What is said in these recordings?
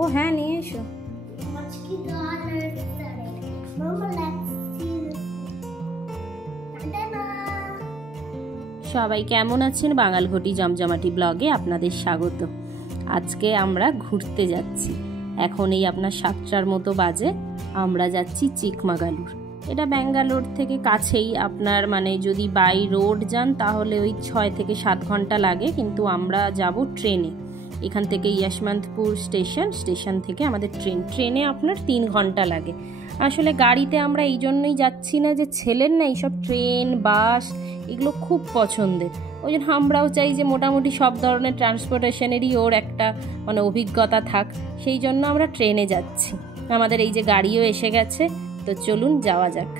ও হ্যাঁ, নিয়ে এসো। সবাই কেমন আছেন? বাঙালঘটি জমজমাটি ব্লগে আপনাদের স্বাগত। আজকে আমরা ঘুরতে যাচ্ছি। এখন এই আপনার 7টার মতো বাজে। আমরা যাচ্ছি চিকমাগালুর। এটা ব্যাঙ্গালোর থেকে কাছেই, আপনার মানে যদি বাই রোড যান তাহলে ওই 6 থেকে 7 ঘন্টা লাগে, কিন্তু আমরা যাব ট্রেনে। এখান থেকে যশবন্তপুর স্টেশন থেকে আমাদের ট্রেনে আপনার 3 ঘন্টা লাগে। আসলে গাড়িতে আমরা এই জন্যই যাচ্ছি না যে ছেলের না এইসব ট্রেন বাস এগুলো খুব পছন্দের, ওই জন্য আমরাও চাই যে মোটামুটি সব ধরনের ট্রান্সপোর্টেশনেরই ওর একটা মানে অভিজ্ঞতা থাক, সেই জন্য আমরা ট্রেনে যাচ্ছি। আমাদের এই যে গাড়িও এসে গেছে, তো চলুন যাওয়া যাক।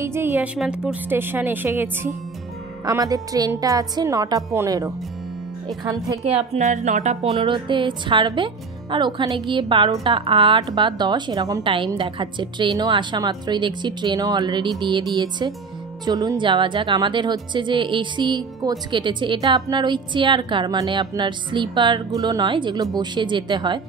এই যে যশবন্তপুর স্টেশন এসে গেছি। আমাদের ট্রেনটা আছে 9টা 15। এখান থেকে আপনার 9টা 15-তে ছাড়বে, আর ওখানে গিয়ে 12টা 8 বা 10 এরকম টাইম দেখাচ্ছে। ট্রেনও আসা মাত্রই দেখছি ট্রেনও অলরেডি দিয়ে দিয়েছে। চলুন যাওয়া যাক। আমাদের হচ্ছে যে এসি কোচ কেটেছে। এটা আপনার ওই চেয়ার কার, মানে আপনার স্লিপারগুলো নয়, যেগুলো বসে যেতে হয়।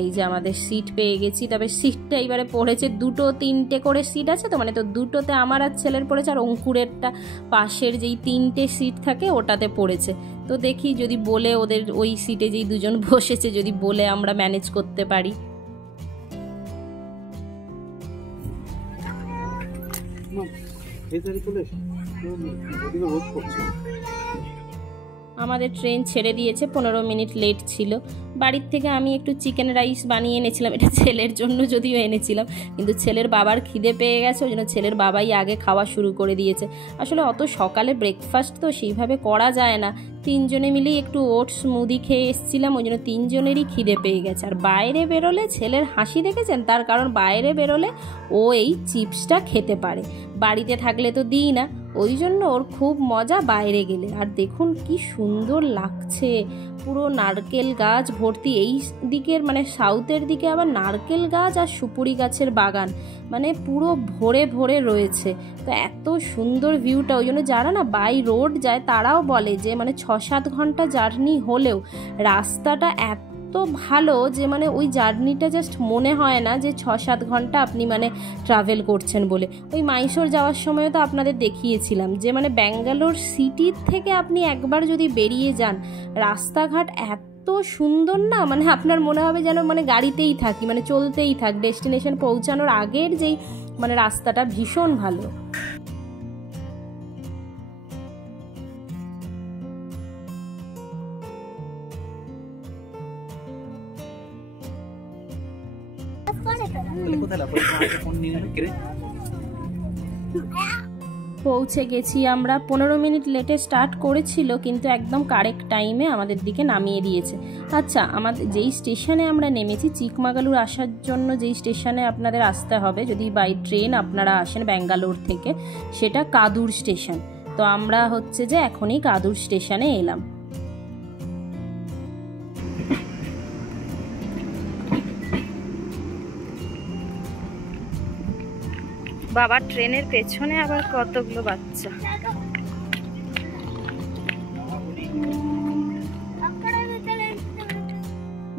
এই যে আমাদের সিট পেয়ে গেছি, তবে সিটটা এবারে পড়েছে 2-3টে করে সিট আছে, তো মানে তো 2টোতে আমার আর ছেলের পড়েছে, আর অঙ্কুরেরটা পাশের যেই 3টে সিট থাকে ওটাতে পড়েছে। তো দেখি যদি বলে ওদের ওই সিটে যেই দুজন বসেছে যদি বলে আমরা ম্যানেজ করতে পারি। আমাদের ট্রেন ছেড়ে দিয়েছে, 15 মিনিট লেট ছিল। বাড়ির থেকে আমি একটু চিকেন রাইস বানিয়ে এনেছিলাম, এটা ছেলের জন্য যদিও এনেছিলাম, কিন্তু ছেলের বাবার খিদে পেয়ে গেছে, ওই জন্য ছেলের বাবাই আগে খাওয়া শুরু করে দিয়েছে। আসলে অত সকালে ব্রেকফাস্ট তো সেইভাবে করা যায় না, 3 জনে মিলেই একটু ওটস স্মুদি খেয়ে এসেছিলাম, ওই জন্য 3 জনেরই খিদে পেয়ে গেছে। আর বাইরে বেরোলে ছেলের হাসি দেখেছেন, তার কারণ বাইরে বেরোলে ও এই চিপসটা খেতে পারে, বাড়িতে থাকলে তো দিই না, ওই জন্য ওর খুব মজা বাইরে গেলে। আর দেখুন কি সুন্দর লাগছে, পুরো নারকেল গাছ ভর্তি। এই দিকের মানে সাউথের দিকে আবার নারকেল গাছ আর সুপুরি গাছের বাগান, মানে পুরো ভরে ভরে রয়েছে। তো এত সুন্দর ভিউটা, ওই জন্য যারা না বাই রোড যায় তারাও বলে যে মানে 6-7 ঘন্টা জার্নি হলেও রাস্তাটা এত ভালো যে মানে ওই জার্নিটা জাস্ট মনে হয় না যে 6-7 ঘন্টা আপনি মানে ট্রাভেল করছেন বলে। ওই মাইসোর যাওয়ার সময়ও তো আপনাদের দেখিয়েছিলাম যে মানে ব্যাঙ্গালোর সিটির থেকে আপনি একবার যদি বেরিয়ে যান, রাস্তাঘাট এত সুন্দর না, মানে আপনার মনে হবে যেন মানে গাড়িতেই থাকি, মানে চলতেই থাক। ডেস্টিনেশন পৌঁছানোর আগের যেই মানে রাস্তাটা ভীষণ ভালো। পৌঁছে গেছি আমরা। 15 মিনিট লেটে স্টার্ট করেছিল, কিন্তু একদম কারেক্ট টাইমে আমাদের দিকে নামিয়ে দিয়েছে। আচ্ছা, আমাদের যেই স্টেশনে আমরা নেমেছি, চিকমাগালুর আসার জন্য যেই স্টেশনে আপনাদের আসতে হবে যদি বাই ট্রেন আপনারা আসেন ব্যাঙ্গালোর থেকে, সেটা কাদুর স্টেশন। তো আমরা হচ্ছে যে এখনই কাদুর স্টেশনে এলাম। বাবা ট্রেনের পেছনে আবার কতগুলো বাচ্চা।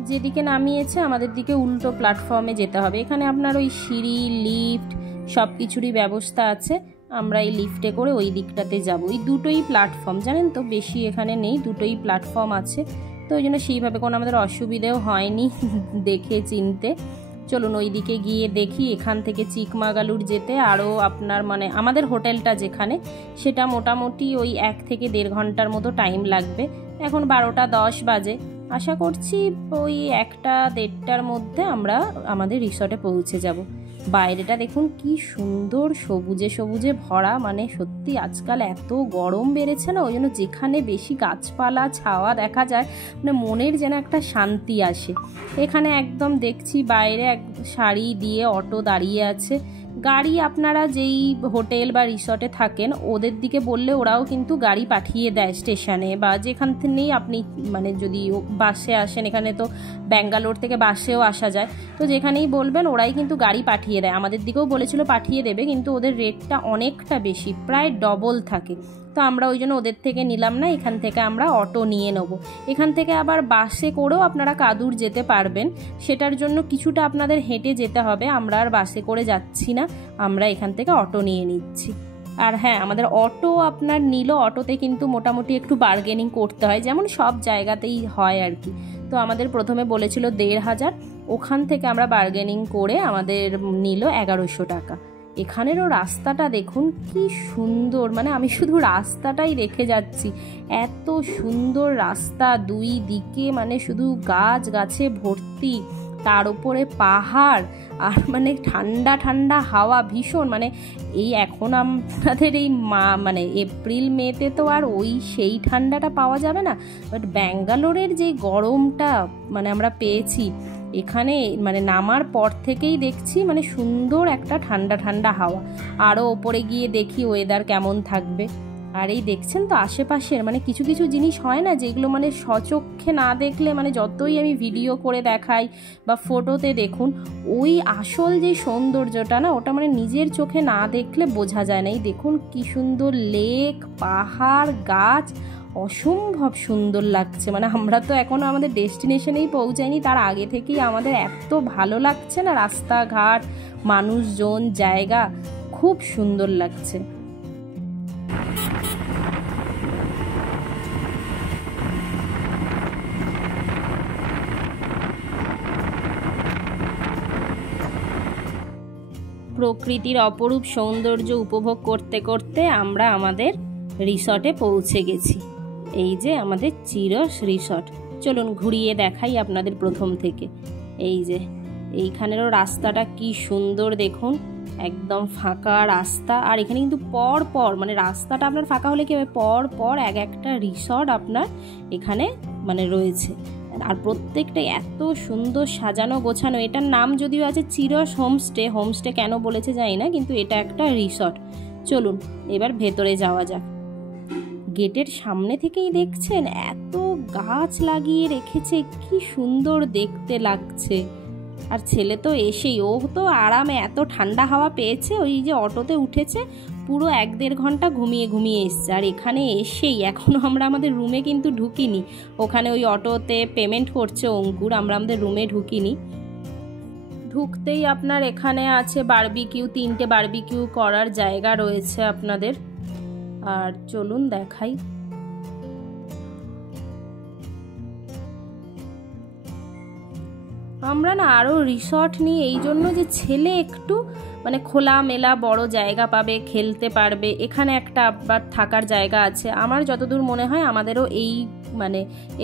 যেদিকে নামিয়েছে আমাদের দিকে উল্টো প্ল্যাটফর্মে যেতে হবে। এখানে আপনার ওই সিঁড়ি লিফট সব কিছুরই ব্যবস্থা আছে। আমরা এই লিফটে করে ওই দিকটাতে যাব। এই দুটোই প্ল্যাটফর্ম, জানেন তো, বেশি এখানে নেই, দুটোই প্ল্যাটফর্ম আছে। তো ওই জন্য সেইভাবে কোনো আমাদের অসুবিধেও হয়নি দেখে চিনতে। চলুন ওই দিকে গিয়ে দেখি। এখান থেকে চিকমাগালুর যেতে আরও আপনার মানে আমাদের হোটেলটা যেখানে, সেটা মোটামুটি ওই 1 থেকে 1.5 ঘন্টার মতো টাইম লাগবে। এখন 12টা 10 বাজে। আশা করছি ওই 1টা 1.5টার মধ্যে আমরা আমাদের রিসর্টে পৌঁছে যাব। বাইরেটা দেখুন কি সুন্দর, সবুজে সবুজে ভরা, মানে সত্যি আজকাল এত গরম বেড়েছে না, ওই জন্য যেখানে বেশি গাছপালা ছাওয়া দেখা যায় মানে মনের যেন একটা শান্তি আসে। এখানে একদম দেখছি বাইরে এক সারি দিয়ে অটো দাঁড়িয়ে আছে। গাড়ি আপনারা যেই হোটেল বা রিসর্টে থাকেন ওদের দিকে বললে ওরাও কিন্তু গাড়ি পাঠিয়ে দেয় স্টেশনে, বা যেখান থেকেই আপনি মানে যদি বাসে আসেন, এখানে তো ব্যাঙ্গালোর থেকে বাসেও আসা যায়, তো যেখানেই বলবেন ওরাই কিন্তু গাড়ি পাঠিয়ে দেয়। আমাদের দিকেও বলেছিল পাঠিয়ে দেবে, কিন্তু ওদের রেটটা অনেকটা বেশি, প্রায় ডবল থাকে। তো আমরা ওই জন্য ওদের থেকে নিলাম না, এখান থেকে আমরা অটো নিয়ে নেব। এখান থেকে আবার বাসে করেও আপনারা কাদুর যেতে পারবেন, সেটার জন্য কিছুটা আপনাদের হেঁটে যেতে হবে। আমরা আর বাসে করে যাচ্ছি না, আমরা এখান থেকে অটো নিয়ে নিচ্ছি। আর হ্যাঁ, আমাদের অটো আপনার নিল, অটোতে কিন্তু মোটামুটি একটু বার্গেনিং করতে হয়, যেমন সব জায়গাতেই হয় আর কি। তো আমাদের প্রথমে বলেছিল 1500, ওখান থেকে আমরা বার্গেনিং করে আমাদের নিল 1100 টাকা। এখানেরও রাস্তাটা দেখুন কি সুন্দর, মানে আমি শুধু রাস্তাটাই দেখে যাচ্ছি, এত সুন্দর রাস্তা, দুই দিকে মানে শুধু গাছ গাছে ভর্তি, তার উপরে পাহাড়, আর মানে ঠান্ডা ঠান্ডা হাওয়া ভীষণ। মানে এই এখন আমাদের এই মানে এপ্রিল মেতে তো আর সেই ঠান্ডাটা পাওয়া যাবে না, বাট ব্যাঙ্গালোরের যে গরমটা মানে আমরা পেয়েছি এখানে, মানে নামার পর থেকেই দেখছি মানে সুন্দর একটা ঠান্ডা ঠান্ডা হাওয়া। আরও ওপরে গিয়ে দেখি ওয়েদার কেমন থাকবে। আর এই দেখছেন তো আশেপাশের মানে কিছু কিছু জিনিস হয় না যেগুলো মানে স্বচক্ষে না দেখলে, মানে যতই আমি ভিডিও করে দেখাই বা ফটোতে দেখুন, ওই আসল যে সৌন্দর্যটা না, ওটা মানে নিজের চোখে না দেখলে বোঝা যায় না। এই দেখুন কি সুন্দর লেক, পাহাড়, গাছ, অসম্ভব সুন্দর লাগছে। মানে আমরা তো এখনও আমাদের ডেস্টিনেশনেই পৌঁছাইনি, তার আগে থেকেই আমাদের এত ভালো লাগছে না, রাস্তাঘাট, মানুষজন, জায়গা খুব সুন্দর লাগছে। প্রকৃতির অপরূপ সৌন্দর্য উপভোগ করতে করতে আমরা আমাদের রিসর্টে পৌঁছে গেছি। এই যে আমাদের চিরস রিসর্ট। চলুন ঘুরিয়ে দেখাই আপনাদের প্রথম থেকে। এই যে এইখানেরও রাস্তাটা কি সুন্দর দেখুন, একদম ফাঁকা রাস্তা। আর এখানে কিন্তু পর পর মানে রাস্তাটা আপনার ফাঁকা হলে কি হবে, পর পর এক একটা রিসর্ট আপনার এখানে মানে রয়েছে। আর প্রত্যেকটা এত সুন্দর সাজানো গোছানো। এটার নাম যদিও আছে চিরস হোমস্টে, হোমস্টে কেন বলেছে জানি না, কিন্তু এটা একটা রিসর্ট। চলুন এবার ভেতরে যাওয়া যাক। গেটের সামনে থেকেই দেখছেন এত গাছ লাগিয়ে রেখেছে, কি সুন্দর দেখতে লাগছে। আর ছেলে তো এসেই, ও তো আরামে এত ঠান্ডা হাওয়া পেয়েছে, ওই যে অটোতে উঠেছে, পুরো 1-1.5 ঘন্টা ঘুমিয়ে ঘুমিয়ে এসছে। আর এখানে এসেই এখনও আমরা আমাদের রুমে কিন্তু ঢুকিনি, ওখানে ওই অটোতে পেমেন্ট করছে অঙ্কুর, আমরা আমাদের রুমে ঢুকিনি। ঢুকতেই আপনার এখানে আছে বারবিকিউ, 3টে বারবিকিউ করার জায়গা রয়েছে আপনাদের। আর চলুন দেখাই। আমরা না আরও রিসর্ট নিই এই জন্য যে ছেলে একটু মানে খোলামেলা বড় জায়গা পাবে, খেলতে পারবে। এখানে একটা আবার থাকার জায়গা আছে। আমার যতদূর মনে হয় আমাদেরও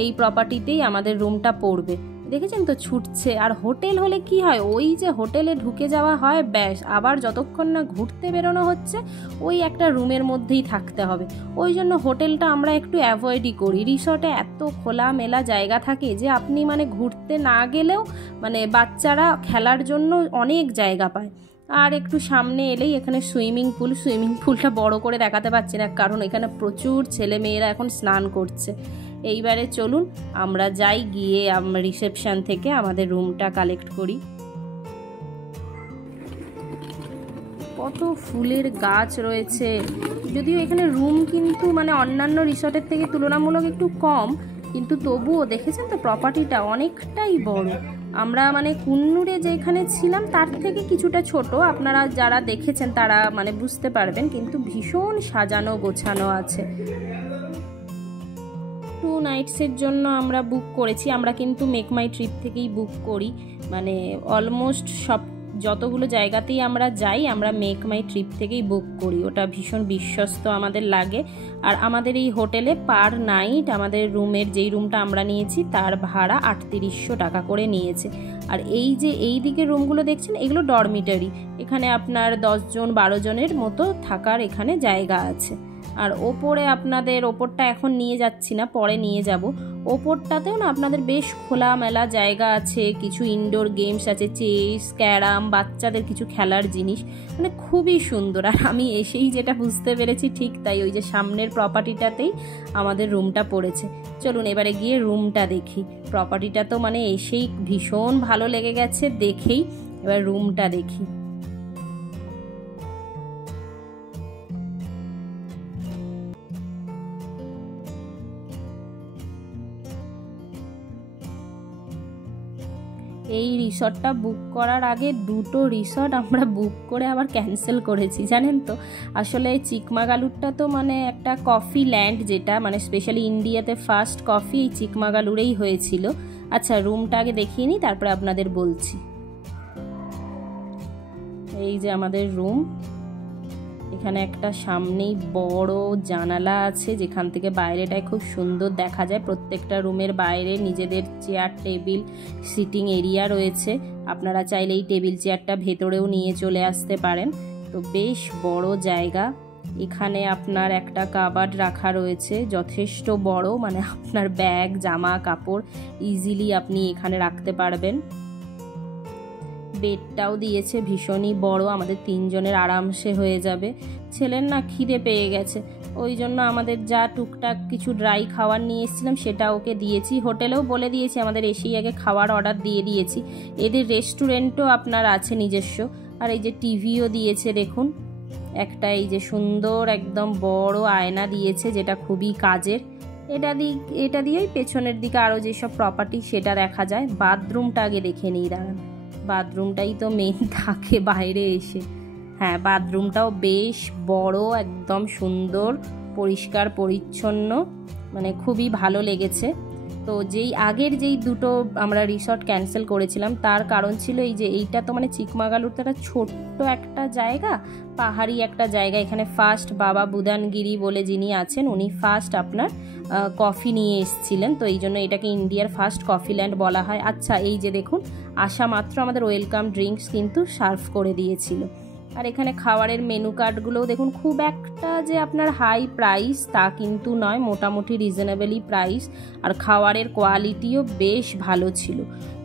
এই প্রপার্টিতেই আমাদের রুমটা পড়বে। দেখেছেন তো ছুটছে। আর হোটেল হলে কি হয়, ওই যে হোটেলে ঢুকে যাওয়া হয় ব্যাস, আবার যতক্ষণ না ঘুরতে বেরোনো হচ্ছে ওই একটা রুমের মধ্যেই থাকতে হবে। ওই জন্য হোটেলটা আমরা একটু অ্যাভয়েডই করি। রিসর্টে এত খোলামেলা জায়গা থাকে যে আপনি মানে ঘুরতে না গেলেও মানে বাচ্চারা খেলার জন্য অনেক জায়গা পায়। আর একটু সামনে এলেই এখানে সুইমিং পুলটা বড় করে দেখাতে পারছি না, কারণ এখানে প্রচুর ছেলে মেয়েরা এখন স্নান করছে। এইবারে চলুন আমরা যাই, গিয়ে আমরা রিসেপশন থেকে আমাদের রুমটা কালেক্ট করি। কত ফুলের গাছ রয়েছে, যদিও এখানে রুম কিন্তু মানে অন্যান্য রিসর্টের থেকে তুলনামূলক একটু কম, কিন্তু তবুও দেখেছেন তো প্রপার্টিটা অনেকটাই বড়। আমরা মানে কুন্নুরে যেখানে ছিলাম তার থেকে কিছুটা ছোট, আপনারা যারা দেখেছেন তারা মানে বুঝতে পারবেন, কিন্তু ভীষণ সাজানো গোছানো আছে। 2 নাইটসের জন্য আমরা বুক করেছি। আমরা কিন্তু মেক মাই ট্রিপ থেকেই বুক করি, মানে অলমোস্ট সব যতগুলো জায়গাতেই আমরা যাই আমরা মেক মাই ট্রিপ থেকেই বুক করি, ওটা ভীষণ বিশ্বস্ত আমাদের লাগে। আর আমাদের এই হোটেলে পার নাইট আমাদের রুমের যেই রুমটা আমরা নিয়েছি তার ভাড়া 3800 টাকা করে নিয়েছে। আর এই যে এই দিকের রুমগুলো দেখছেন এগুলো ডরমিটারি, এখানে আপনার 10 জন 12 জনের মতো থাকার এখানে জায়গা আছে। আর ওপরে আপনাদের, ওপরটা এখন নিয়ে যাচ্ছি না, পরে নিয়ে যাব। ওপরটাতেও না আপনাদের বেশ খোলামেলা জায়গা আছে, কিছু ইনডোর গেমস আছে, চেস, ক্যারাম, বাচ্চাদের কিছু খেলার জিনিস, মানে খুবই সুন্দর। আর আমি এসেই যেটা বুঝতে পেরেছি ঠিক তাই, ওই যে সামনের প্রপার্টিটাতেই আমাদের রুমটা পড়েছে। চলুন এবারে গিয়ে রুমটা দেখি। প্রপার্টিটা তো মানে এসেই ভীষণ ভালো লেগে গেছে দেখেই, এবার রুমটা দেখি। এই রিসর্টটা বুক করার আগে দুটো রিসর্ট আমরা বুক করে আবার ক্যান্সেল করেছি, জানেন তো। আসলে চিকমাগালুরটা তো মানে একটা কফি ল্যান্ড, যেটা মানে স্পেশালি ইন্ডিয়াতে ফার্স্ট কফি এই চিকমাগালুরেই হয়েছিল। আচ্ছা, রুমটা আগে দেখিয়ে নিই, তারপরে আপনাদের বলছি। এই যে আমাদের রুম, এখানে একটা সামনেই বড় জানালা আছে যেখান থেকে বাইরেটায় খুব সুন্দর দেখা যায়। প্রত্যেকটা রুমের বাইরে নিজেদের চেয়ার টেবিল সিটিং এরিয়া রয়েছে, আপনারা চাইলে এই টেবিল চেয়ারটা ভেতরেও নিয়ে চলে আসতে পারেন। তো বেশ বড় জায়গা। এখানে আপনার একটা কাবার্ড রাখা রয়েছে, যথেষ্ট বড়, মানে আপনার ব্যাগ জামা কাপড় ইজিলি আপনি এখানে রাখতে পারবেন। বেডটাও দিয়েছে ভীষণই বড়, আমাদের 3 জনের আরামসে হয়ে যাবে। ছেলের না খিদে পেয়ে গেছে, ওই জন্য আমাদের যা টুকটাক কিছু ড্রাই খাবার নিয়ে এসেছিলাম সেটা ওকে দিয়েছি। হোটেলেও বলে দিয়েছি, আমাদের এসেই আগে খাবার অর্ডার দিয়ে দিয়েছি। এদের রেস্টুরেন্টও আপনার আছে নিজস্ব। আর এই যে টিভিও দিয়েছে দেখুন একটা, এই যে সুন্দর একদম বড় আয়না দিয়েছে যেটা খুবই কাজের। এটা দিয়েই পেছনের দিকে আরও যেসব প্রপার্টি সেটা দেখা যায়। বাথরুমটা আগে দেখে নিই, দাঁড়ান। বাথরুমটাই তো মেন থাকে বাইরে এসে। হ্যাঁ, বাথরুমটাও বেশ বড়, একদম সুন্দর পরিষ্কার পরিচ্ছন্ন, মানে খুবই ভালো লেগেছে। তো আগের যেই দুটো আমরা রিসর্ট ক্যান্সেল করেছিলাম তার কারণ ছিল এই যে এইটা তো মানে চিকমাগালুরটা একটা ছোট্ট একটা জায়গা, পাহাড়ি একটা জায়গা। এখানে ফার্স্ট বাবা বুদানগিরি বলে যিনি আছেন উনি ফার্স্ট আপনার কফি নিয়ে এসেছিলেন, তো এই জন্য এটাকে ইন্ডিয়ার ফার্স্ট কফি ল্যান্ড বলা হয়। আচ্ছা, এই যে দেখুন আসা মাত্র আমাদের ওয়েলকাম ড্রিঙ্কস কিন্তু সার্ভ করে দিয়েছিল। আর এখানে খাবারের মেনু কার্ডগুলোও দেখুন, খুব একটা যে আপনার হাই প্রাইস তা কিন্তু নয়, মোটামুটি রিজনেবলই প্রাইস। আর খাবারের কোয়ালিটিও বেশ ভালো ছিল।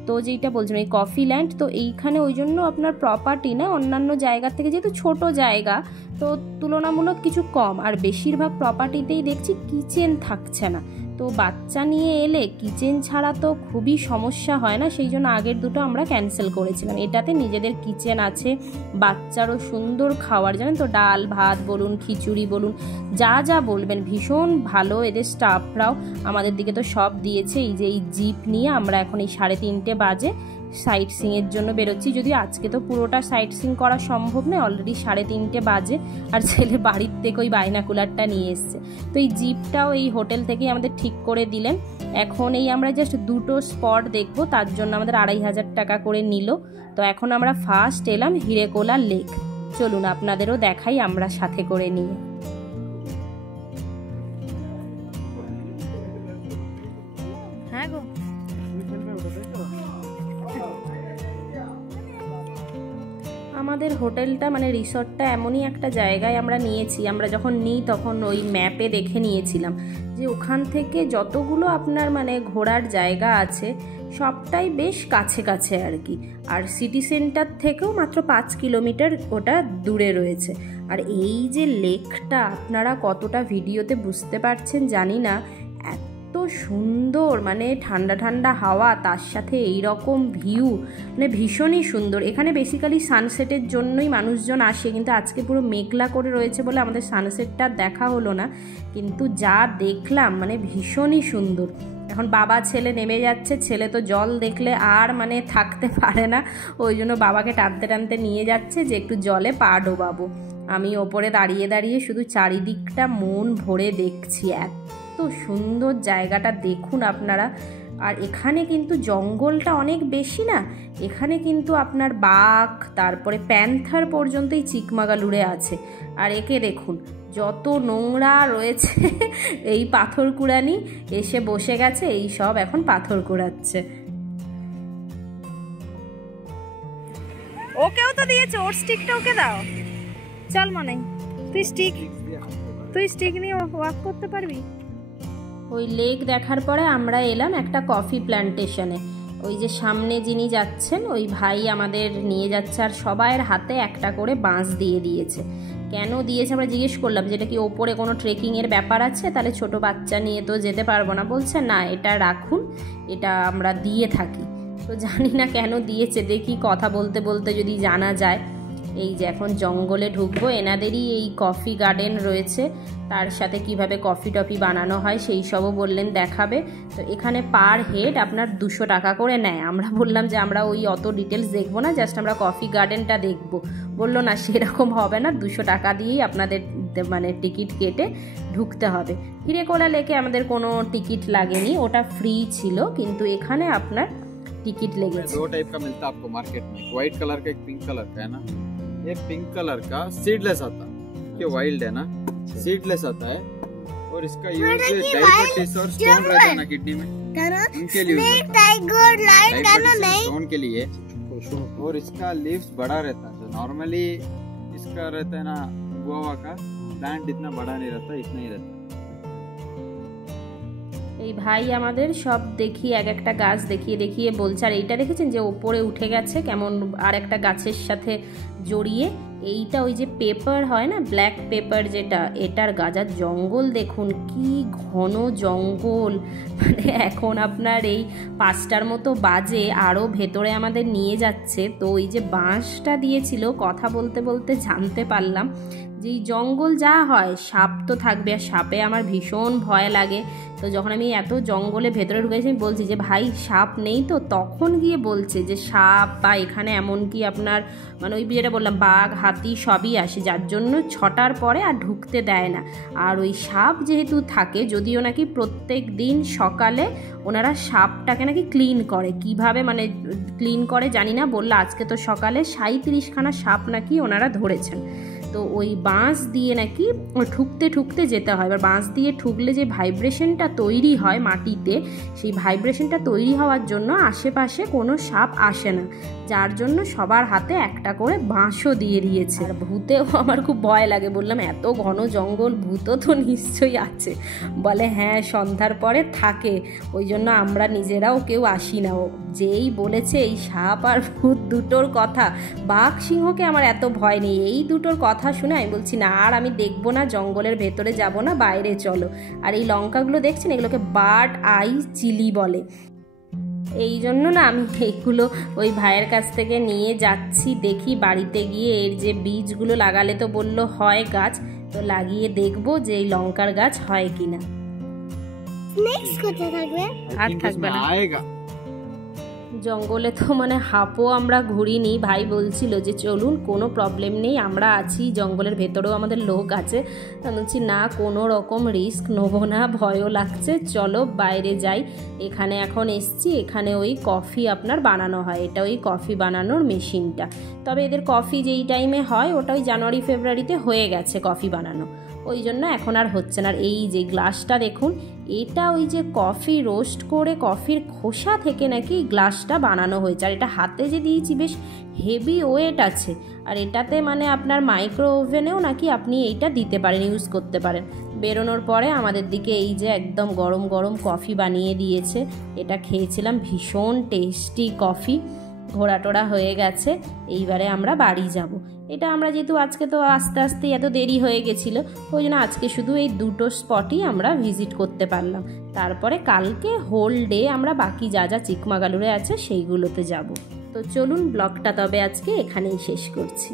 তো যেটা বলছিলাম এই কফি ল্যান্ড, তো এইখানে ওই জন্য আপনার প্রপার্টি না অন্যান্য জায়গার থেকে, যেহেতু ছোট জায়গা তো তুলনামূলক কিছু কম। আর বেশিরভাগ প্রপার্টিতেই দেখছি কিচেন থাকছে না, তো বাচ্চা নিয়ে এলে কিচেন ছাড়া তো খুবই সমস্যা হয় না, সেই জন্য আগের দুটো আমরা ক্যান্সেল করেছিলাম। এটাতে নিজেদের কিচেন আছে, বাচ্চারও সুন্দর খাবার, জানেন তো, ডাল ভাত বলুন খিচুড়ি বলুন যা যা বলবেন ভীষণ ভালো। এদের স্টাফরাও আমাদের দিকে তো সব দিয়েছে। এই যে এই জিপ নিয়ে আমরা এখন এই 3:30 বাজে সাইট সিংয়ের জন্য বেরোচ্ছি, যদিও আজকে তো পুরোটা সাইট সিং করা সম্ভব নয়, অলরেডি 3:30 বাজে। আর ছেলে বাড়ির থেকে ওই বাইনাকুলারটা নিয়ে এসছে, তো এই জিপটাও এই হোটেল থেকেই আমাদের ঠিক করে দিলেন। এখন এই আমরা জাস্ট দুটো স্পট দেখবো, তার জন্য আমাদের 2500 টাকা করে নিল। তো এখন আমরা ফার্স্ট এলাম হিরেকোলা লেক, চলুন আপনাদেরও দেখাই আমরা সাথে করে নিয়ে। হ্যাঁ গো, আমাদের হোটেলটা মানে রিসর্টটা এমনই একটা জায়গায় আমরা নিয়েছি, আমরা যখন নিই তখন ওই ম্যাপে দেখে নিয়েছিলাম যে ওখান থেকে যতগুলো আপনার মানে ঘোরার জায়গা আছে সবটাই বেশ কাছে কাছে আর কি। আর সিটি সেন্টার থেকেও মাত্র 5 কিলোমিটার ওটা দূরে রয়েছে। আর এই যে লেকটা আপনারা কতটা ভিডিওতে বুঝতে পারছেন জানি না, এত সুন্দর, মানে ঠান্ডা ঠান্ডা হাওয়া, তার সাথে এই রকম ভিউ, মানে ভীষণই সুন্দর। এখানে বেসিক্যালি সানসেটের জন্যই মানুষজন আসে, কিন্তু আজকে পুরো মেঘলা করে রয়েছে বলে আমাদের সানসেটটা দেখা হলো না, কিন্তু যা দেখলাম মানে ভীষণই সুন্দর। এখন বাবা ছেলে নেমে যাচ্ছে, ছেলে তো জল দেখলে আর মানে থাকতে পারে না, ওই জন্য বাবাকে টানতে টানতে নিয়ে যাচ্ছে যে একটু জলে পা ডোবাবো। আমি ওপরে দাঁড়িয়ে দাঁড়িয়ে শুধু চারিদিকটা মন ভরে দেখছি, এত সুন্দর জায়গাটা দেখুন আপনারা। আর এখানে কিন্তু জঙ্গলটা অনেক বেশি না, এখানে কিন্তু আপনার বাঘ তারপরে প্যান্থার পর্যন্ত এই চিকমাগালুরে আছে। আর একে দেখুন যত নোংরা রয়েছে এই পাথর কুড়ানি এসে বসে গেছে, এই সব এখন পাথর কুড়াচ্ছে। ওকেও তো দিয়েছে, ওর স্টিকটা ওকে দাও। চল মনে, তুই স্টিক নিয়ে ওয়াক করতে পারবি। ওই লেক দেখার পরে আমরা এলাম একটা কফি প্ল্যান্টেশনে। ওই যে সামনে যিনি যাচ্ছেন ওই ভাই আমাদের নিয়ে যাচ্ছে, আর সবাইয়ের হাতে একটা করে বাঁশ দিয়ে দিয়েছে। কেন দিয়েছে আমরা জিজ্ঞেস করলাম যেটা কি ওপরে কোনো ট্রেকিংয়ের ব্যাপার আছে, তাহলে ছোট বাচ্চা নিয়ে তো যেতে পারবো না। বলছে না, এটা রাখুন, এটা আমরা দিয়ে থাকি। তো জানি না কেন দিয়েছে, দেখি কথা বলতে বলতে যদি জানা যায়। এই যে এখন জঙ্গলে ঢুকবো, এনাদেরই এই কফি গার্ডেন রয়েছে, তার সাথে কিভাবে কফি টফি বানানো হয় সেই সবও বললেন দেখাবে। তো এখানে পার হেড আপনার 200 টাকা করে নেয়। আমরা বললাম যে আমরা ওই অত ডিটেলস দেখবো না, জাস্ট আমরা কফি গার্ডেনটা দেখবো। বললো না সেরকম হবে না, 200 টাকা দিয়েই আপনাদের মানে টিকিট কেটে ঢুকতে হবে। হিরেকোলা লেকে আমাদের কোনো টিকিট লাগেনি, ওটা ফ্রি ছিল, কিন্তু এখানে আপনার टिकट लेगेছে। दो टाइप का मिलता है आपको मार्केट में, व्हाइट कलर का एक पिंक कलर का है ना। ये पिंक कलर का सीडलेस आता है, ये वाइल्ड है ना, सीडलेस आता है। और इसका यूज डायबिटीज और स्टोन रहता है ना किडनी में, उनके लिए स्टोन के लिए। और इसका लीव्स बड़ा रहता है, जो नॉर्मली इसका रहता है ना गुआवा का प्लांट इतना बड़ा नहीं रहता, इतना ही रहता है। এই ভাই আমাদের সব দেখিয়ে এক একটা গাছ দেখিয়ে দেখিয়ে বলছে। আর এইটা দেখেছেন যে ওপরে উঠে গেছে কেমন আর একটা গাছের সাথে জড়িয়ে, এইটা ওই যে পেপার হয় না, ব্ল্যাক পেপার যেটা, এটার গাজার জঙ্গল দেখুন কি ঘন জঙ্গল। মানে এখন আপনার এই 5টার মতো বাজে, আরও ভেতরে আমাদের নিয়ে যাচ্ছে। তো ওই যে বাঁশটা দিয়েছিল, কথা বলতে বলতে জানতে পারলাম যে জঙ্গল যা হয় সাপ তো থাকবে, আর সাপে আমার ভীষণ ভয় লাগে। তো যখন আমি এত জঙ্গলে ভেতরে ঢুকেছি আমি বলছি যে ভাই সাপ নেই তো, তখন গিয়ে বলছে যে সাপ বা এখানে এমনকি আপনার মানে ওই যেটা বললাম বাঘ হাতি সবই আসে, যার জন্য 6টার পরে আর ঢুকতে দেয় না। আর ওই সাপ যেহেতু থাকে, যদিও নাকি প্রত্যেক দিন সকালে ওনারা সাপটাকে নাকি ক্লিন করে, কিভাবে মানে ক্লিন করে জানি না, বললো আজকে তো সকালে 37খানা সাপ নাকি ওনারা ধরেছেন। তো ওই বাঁশ দিয়ে নাকি ঠুকতে ঠুকতে যেতে হয়। এবার বাঁশ দিয়ে ঠুকলে যে ভাইব্রেশনটা তৈরি হয় মাটিতে, সেই ভাইব্রেশনটা তৈরি হওয়ার জন্য আশেপাশে কোনো সাপ আসে না, যার জন্য সবার হাতে একটা করে বাঁশও দিয়ে দিয়েছে। আর ভূতেও আমার খুব ভয় লাগে। বললাম এত ঘন জঙ্গল, ভূতও তো নিশ্চয়ই আছে। বলে হ্যাঁ সন্ধ্যার পরে থাকে, ওই জন্য আমরা নিজেরাও কেউ আসি না। যেই বলেছে এই সাপ আর ভূত দুটোর কথা, বাঘ সিংহকে আমার এত ভয় নেই, এই দুটোর কথা শুনে আমি বলছি না আর আমি দেখবো না, জঙ্গলের ভেতরে যাব না, বাইরে চলো। আর এই লঙ্কাগুলো দেখছেন, এগুলোকে বার্ড আই চিলি বলে। এই জন্য না আমি এইগুলো ওই ভাইয়ের কাছ থেকে নিয়ে যাচ্ছি, দেখি বাড়িতে গিয়ে এর যে বীজগুলো লাগালে তো বললো হয় গাছ, তো লাগিয়ে দেখবো যে এই লঙ্কার গাছ হয় কিনা। আর থাকবে না জঙ্গলে, তো মানে হাঁপও আমরা ঘুরিনি। ভাই বলছিল যে চলুন কোনো প্রবলেম নেই, আমরা আছি, জঙ্গলের ভেতরেও আমাদের লোক আছে। আমি বলছি না কোনো রকম রিস্ক নেবো না, ভয়ও লাগছে, চলো বাইরে যাই। এখানে এখন এসছি, এখানে ওই কফি আপনার বানানো হয়, এটা ওই কফি বানানোর মেশিনটা। তবে এদের কফি যেই টাইমে হয় ওটা ওই জানুয়ারি ফেব্রুয়ারিতে হয়ে গেছে কফি বানানো, ওই জন্য এখন আর হচ্ছে না। আর এই যে গ্লাসটা দেখুন, এটা ওই যে কফি রোস্ট করে কফির খোসা থেকে নাকি গ্লাসটা বানানো হয়েছে। আর এটা হাতে যে দিয়েছি বেশ হেভি ওয়েট আছে। আর এটাতে মানে আপনার মাইক্রো ওভেনেও নাকি আপনি এইটা দিতে পারেন, ইউজ করতে পারেন। বেরোনোর পরে আমাদের দিকে এই যে একদম গরম গরম কফি বানিয়ে দিয়েছে, এটা খেয়েছিলাম, ভীষণ টেস্টি কফি। ঘোরাটোরা হয়ে গেছে, এইবারে আমরা বাড়ি যাব। এটা আমরা যেহেতু আজকে তো আস্তে আস্তে এত দেরি হয়ে গেছিলো, ওই জন্য আজকে শুধু এই দুটো স্পটই আমরা ভিজিট করতে পারলাম। তারপরে কালকে হোল ডে আমরা বাকি যা যা চিকমাগালুরে আছে সেইগুলোতে যাব। তো চলুন ব্লগটা তবে আজকে এখানেই শেষ করছি।